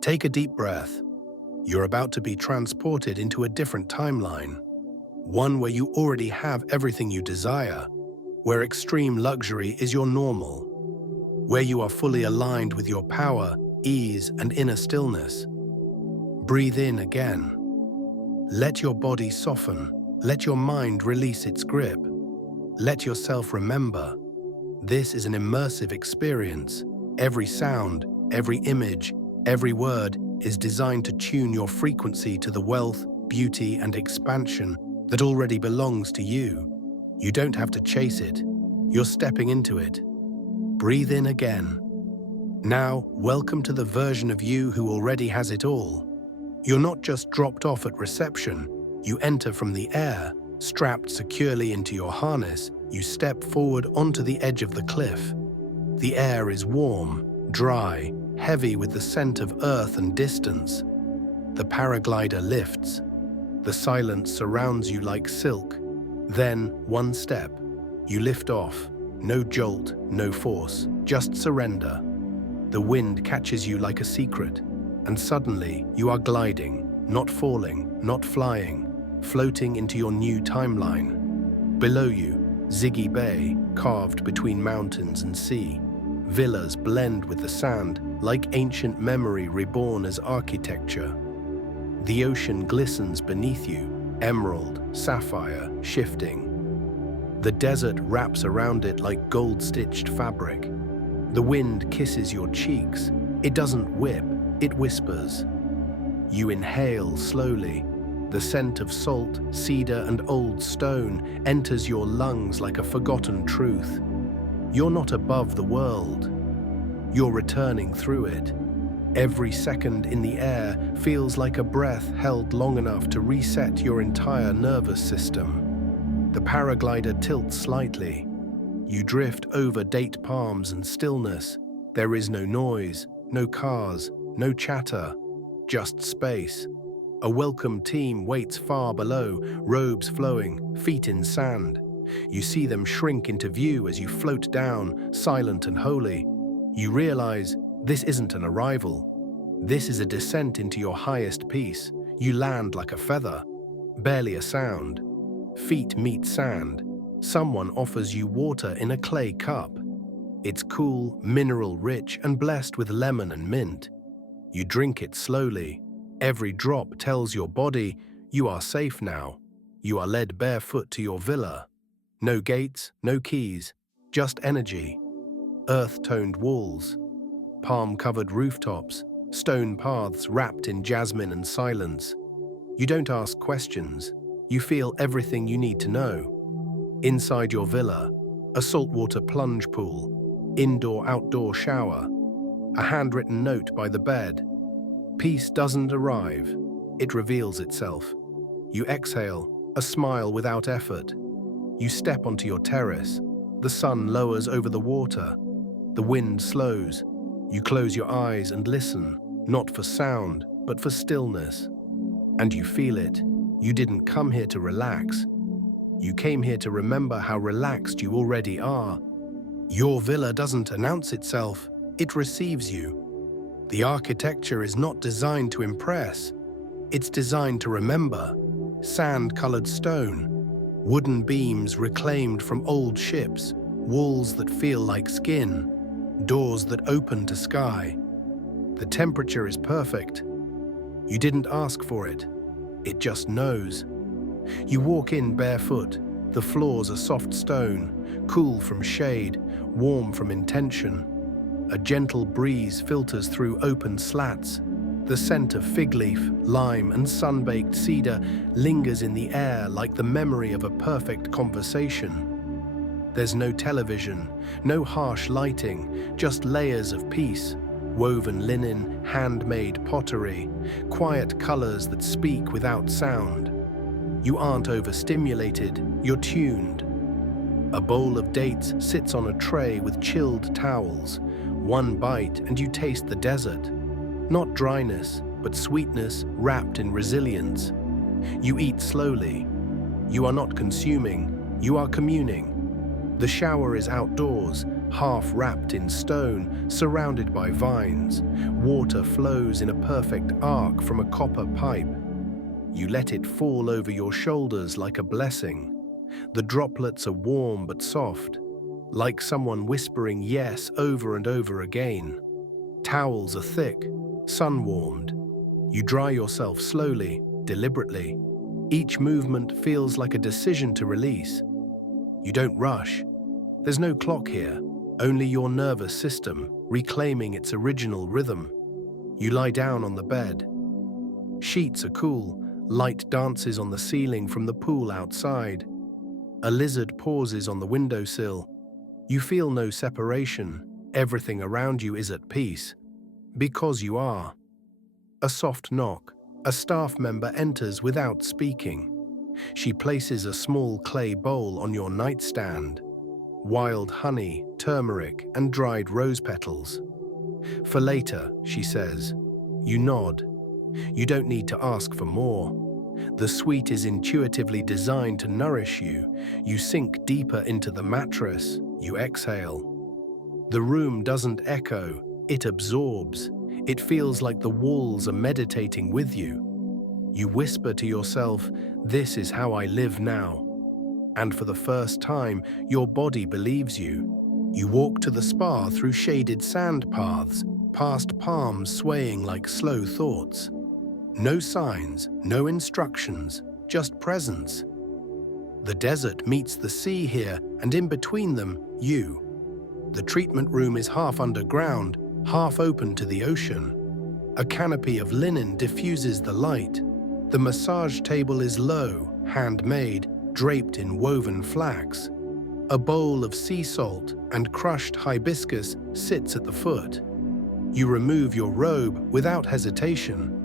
Take a deep breath. You're about to be transported into a different timeline, one where you already have everything you desire, where extreme luxury is your normal, where you are fully aligned with your power, ease, and inner stillness. Breathe in again. Let your body soften. Let your mind release its grip. Let yourself remember. This is an immersive experience. Every sound, every image, every word is designed to tune your frequency to the wealth, beauty, and expansion that already belongs to you. You don't have to chase it. You're stepping into it. Breathe in again. Now, welcome to the version of you who already has it all. You're not just dropped off at reception. You enter from the air, strapped securely into your harness. You step forward onto the edge of the cliff. The air is warm, dry, heavy with the scent of earth and distance. The paraglider lifts. The silence surrounds you like silk. Then, one step. You lift off. No jolt, no force, just surrender. The wind catches you like a secret, and suddenly you are gliding, not falling, not flying, floating into your new timeline. Below you, Zighy Bay, carved between mountains and sea. Villas blend with the sand, like ancient memory reborn as architecture. The ocean glistens beneath you, emerald, sapphire, shifting. The desert wraps around it like gold-stitched fabric. The wind kisses your cheeks. It doesn't whip, it whispers. You inhale slowly. The scent of salt, cedar, and old stone enters your lungs like a forgotten truth. You're not above the world. You're returning through it. Every second in the air feels like a breath held long enough to reset your entire nervous system. The paraglider tilts slightly. You drift over date palms and stillness. There is no noise, no cars, no chatter, just space. A welcome team waits far below, robes flowing, feet in sand. You see them shrink into view as you float down, silent and holy. You realize this isn't an arrival. This is a descent into your highest peace. You land like a feather, barely a sound. Feet meet sand. Someone offers you water in a clay cup. It's cool, mineral-rich, and blessed with lemon and mint. You drink it slowly. Every drop tells your body, you are safe now. You are led barefoot to your villa. No gates, no keys, just energy. Earth-toned walls, palm-covered rooftops, stone paths wrapped in jasmine and silence. You don't ask questions. You feel everything you need to know. Inside your villa, a saltwater plunge pool, indoor-outdoor shower, a handwritten note by the bed. Peace doesn't arrive, it reveals itself. You exhale, a smile without effort. You step onto your terrace. The sun lowers over the water. The wind slows. You close your eyes and listen, not for sound, but for stillness. And you feel it. You didn't come here to relax. You came here to remember how relaxed you already are. Your villa doesn't announce itself, it receives you. The architecture is not designed to impress. It's designed to remember. Sand-colored stone, wooden beams reclaimed from old ships, walls that feel like skin, doors that open to sky. The temperature is perfect. You didn't ask for it. It just knows. You walk in barefoot. The floors are soft stone, cool from shade, warm from intention. A gentle breeze filters through open slats. The scent of fig leaf, lime, and sun-baked cedar lingers in the air like the memory of a perfect conversation. There's no television, no harsh lighting, just layers of peace. Woven linen, handmade pottery, quiet colors that speak without sound. You aren't overstimulated, you're tuned. A bowl of dates sits on a tray with chilled towels. One bite and you taste the desert. Not dryness, but sweetness wrapped in resilience. You eat slowly. You are not consuming, you are communing. The shower is outdoors, half wrapped in stone, surrounded by vines. Water flows in a perfect arc from a copper pipe. You let it fall over your shoulders like a blessing. The droplets are warm but soft, like someone whispering yes over and over again. Towels are thick, sun-warmed. You dry yourself slowly, deliberately. Each movement feels like a decision to release. You don't rush. There's no clock here, only your nervous system reclaiming its original rhythm. You lie down on the bed. Sheets are cool, light dances on the ceiling from the pool outside. A lizard pauses on the windowsill. You feel no separation. Everything around you is at peace. Because you are. A soft knock. A staff member enters without speaking. She places a small clay bowl on your nightstand. Wild honey, turmeric, and dried rose petals. For later, she says. You nod. You don't need to ask for more. The sweet is intuitively designed to nourish you. You sink deeper into the mattress. You exhale. The room doesn't echo. It absorbs. It feels like the walls are meditating with you. You whisper to yourself, "This is how I live now." And for the first time, your body believes you. You walk to the spa through shaded sand paths, past palms swaying like slow thoughts. No signs, no instructions, just presence. The desert meets the sea here, and in between them, you. The treatment room is half underground, half open to the ocean. A canopy of linen diffuses the light. The massage table is low, handmade, draped in woven flax. A bowl of sea salt and crushed hibiscus sits at the foot. You remove your robe without hesitation.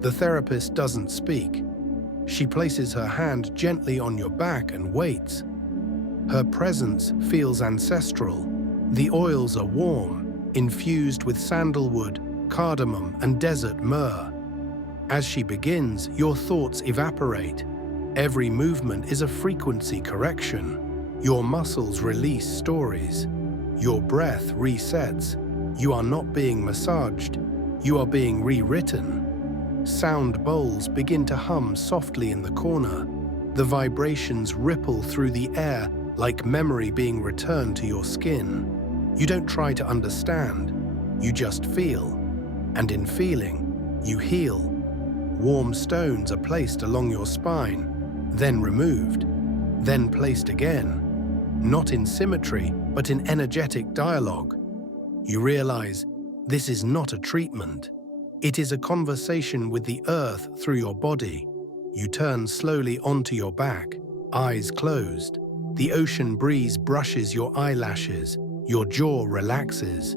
The therapist doesn't speak. She places her hand gently on your back and waits. Her presence feels ancestral. The oils are warm, infused with sandalwood, cardamom, and desert myrrh. As she begins, your thoughts evaporate. Every movement is a frequency correction. Your muscles release stories. Your breath resets. You are not being massaged. You are being rewritten. Sound bowls begin to hum softly in the corner. The vibrations ripple through the air like memory being returned to your skin. You don't try to understand. You just feel. And in feeling, you heal. Warm stones are placed along your spine, then removed, then placed again. Not in symmetry, but in energetic dialogue. You realize this is not a treatment. It is a conversation with the earth through your body. You turn slowly onto your back, eyes closed. The ocean breeze brushes your eyelashes. Your jaw relaxes.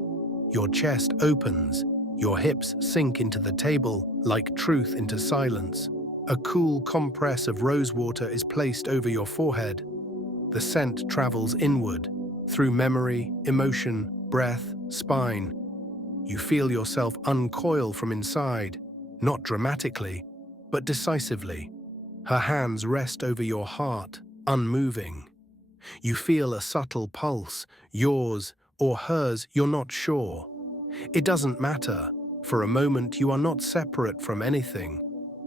Your chest opens. Your hips sink into the table like truth into silence. A cool compress of rosewater is placed over your forehead. The scent travels inward, through memory, emotion, breath, spine. You feel yourself uncoil from inside, not dramatically, but decisively. Her hands rest over your heart, unmoving. You feel a subtle pulse, yours or hers, you're not sure. It doesn't matter. For a moment, you are not separate from anything.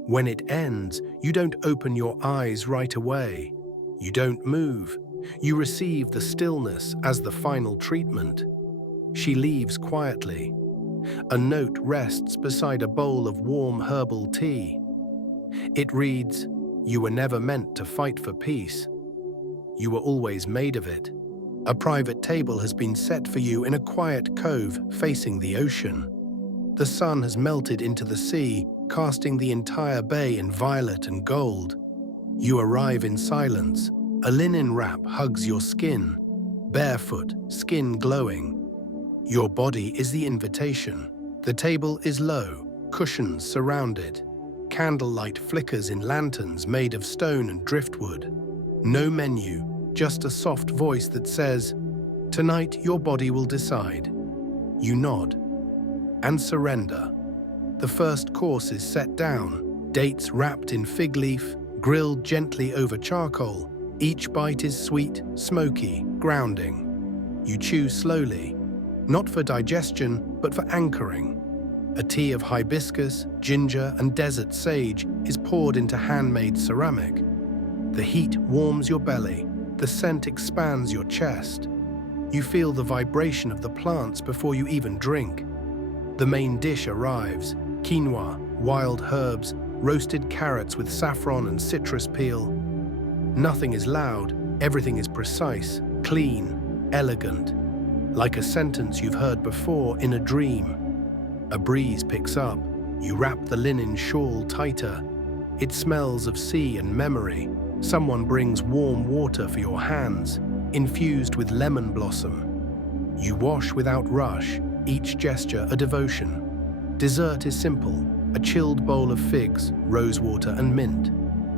When it ends, you don't open your eyes right away. You don't move. You receive the stillness as the final treatment. She leaves quietly. A note rests beside a bowl of warm herbal tea. It reads, "You were never meant to fight for peace. You were always made of it." A private table has been set for you in a quiet cove facing the ocean. The sun has melted into the sea, casting the entire bay in violet and gold. You arrive in silence. A linen wrap hugs your skin, barefoot, skin glowing. Your body is the invitation. The table is low, cushions surround it. Candlelight flickers in lanterns made of stone and driftwood. No menu, just a soft voice that says, "Tonight your body will decide." You nod and surrender. The first course is set down, dates wrapped in fig leaf, grilled gently over charcoal. Each bite is sweet, smoky, grounding. You chew slowly, not for digestion, but for anchoring. A tea of hibiscus, ginger, and desert sage is poured into handmade ceramic. The heat warms your belly, the scent expands your chest. You feel the vibration of the plants before you even drink. The main dish arrives: quinoa, wild herbs, roasted carrots with saffron and citrus peel. Nothing is loud, everything is precise, clean, elegant, like a sentence you've heard before in a dream. A breeze picks up, you wrap the linen shawl tighter. It smells of sea and memory. Someone brings warm water for your hands, infused with lemon blossom. You wash without rush, each gesture a devotion. Dessert is simple, a chilled bowl of figs, rosewater and mint.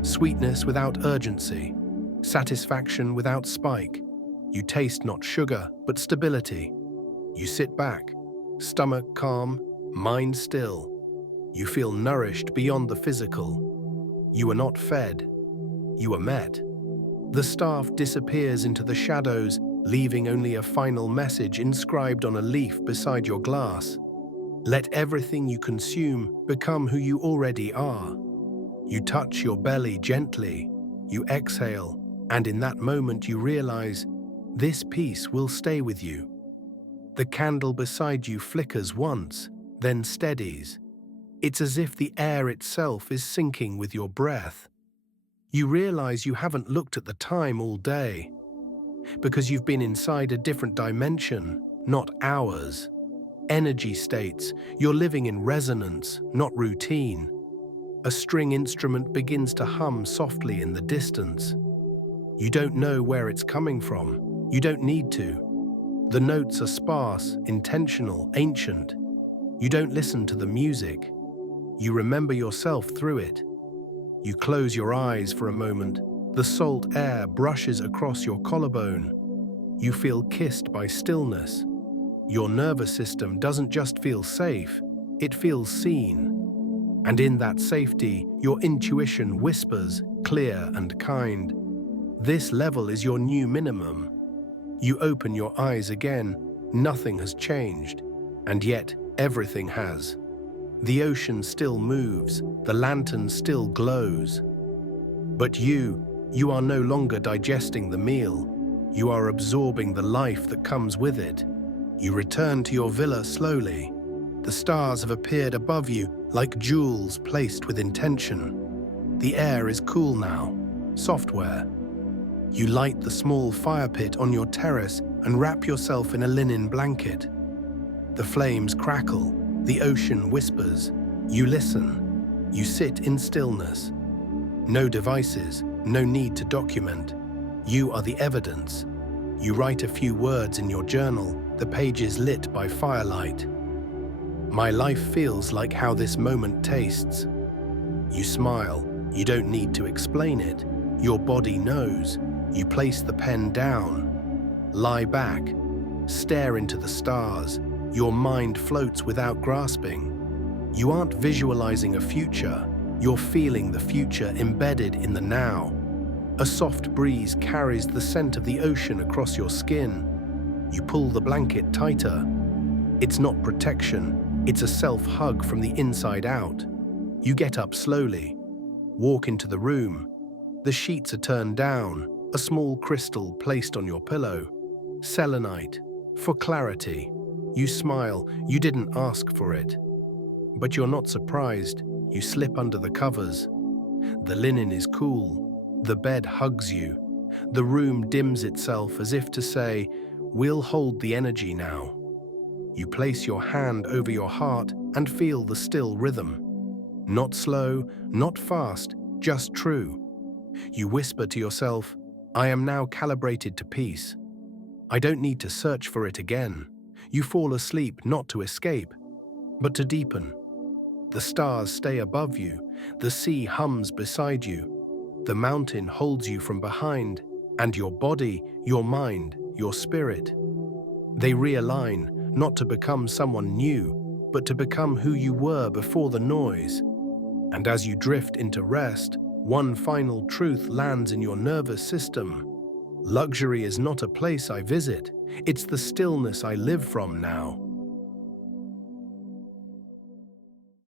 Sweetness without urgency, satisfaction without spike. You taste not sugar, but stability. You sit back, stomach calm, mind still. You feel nourished beyond the physical. You are not fed, you are met. The staff disappears into the shadows, leaving only a final message inscribed on a leaf beside your glass. Let everything you consume become who you already are. You touch your belly gently, you exhale, and in that moment you realize this peace will stay with you. The candle beside you flickers once, then steadies. It's as if the air itself is syncing with your breath. You realize you haven't looked at the time all day, because you've been inside a different dimension, not hours. Energy states, you're living in resonance, not routine. A string instrument begins to hum softly in the distance. You don't know where it's coming from. You don't need to. The notes are sparse, intentional, ancient. You don't listen to the music. You remember yourself through it. You close your eyes for a moment. The salt air brushes across your collarbone. You feel kissed by stillness. Your nervous system doesn't just feel safe, it feels seen. And in that safety, your intuition whispers, clear and kind. This level is your new minimum. You open your eyes again, nothing has changed, and yet everything has. The ocean still moves, the lantern still glows. But you are no longer digesting the meal. You are absorbing the life that comes with it. You return to your villa slowly. The stars have appeared above you like jewels placed with intention. The air is cool now, software. You light the small fire pit on your terrace and wrap yourself in a linen blanket. The flames crackle, the ocean whispers. You listen. You sit in stillness. No devices, no need to document. You are the evidence. You write a few words in your journal, the pages lit by firelight. My life feels like how this moment tastes. You smile. You don't need to explain it. Your body knows. You place the pen down. Lie back. Stare into the stars. Your mind floats without grasping. You aren't visualizing a future. You're feeling the future embedded in the now. A soft breeze carries the scent of the ocean across your skin. You pull the blanket tighter. It's not protection, it's a self-hug from the inside out. You get up slowly, walk into the room. The sheets are turned down, a small crystal placed on your pillow. Selenite, for clarity. You smile, you didn't ask for it. But you're not surprised, you slip under the covers. The linen is cool. The bed hugs you. The room dims itself as if to say, we'll hold the energy now. You place your hand over your heart and feel the still rhythm. Not slow, not fast, just true. You whisper to yourself, I am now calibrated to peace. I don't need to search for it again. You fall asleep not to escape, but to deepen. The stars stay above you. The sea hums beside you. The mountain holds you from behind, and your body, your mind, your spirit. They realign, not to become someone new, but to become who you were before the noise. And as you drift into rest, one final truth lands in your nervous system. Luxury is not a place I visit, It's the stillness I live from now.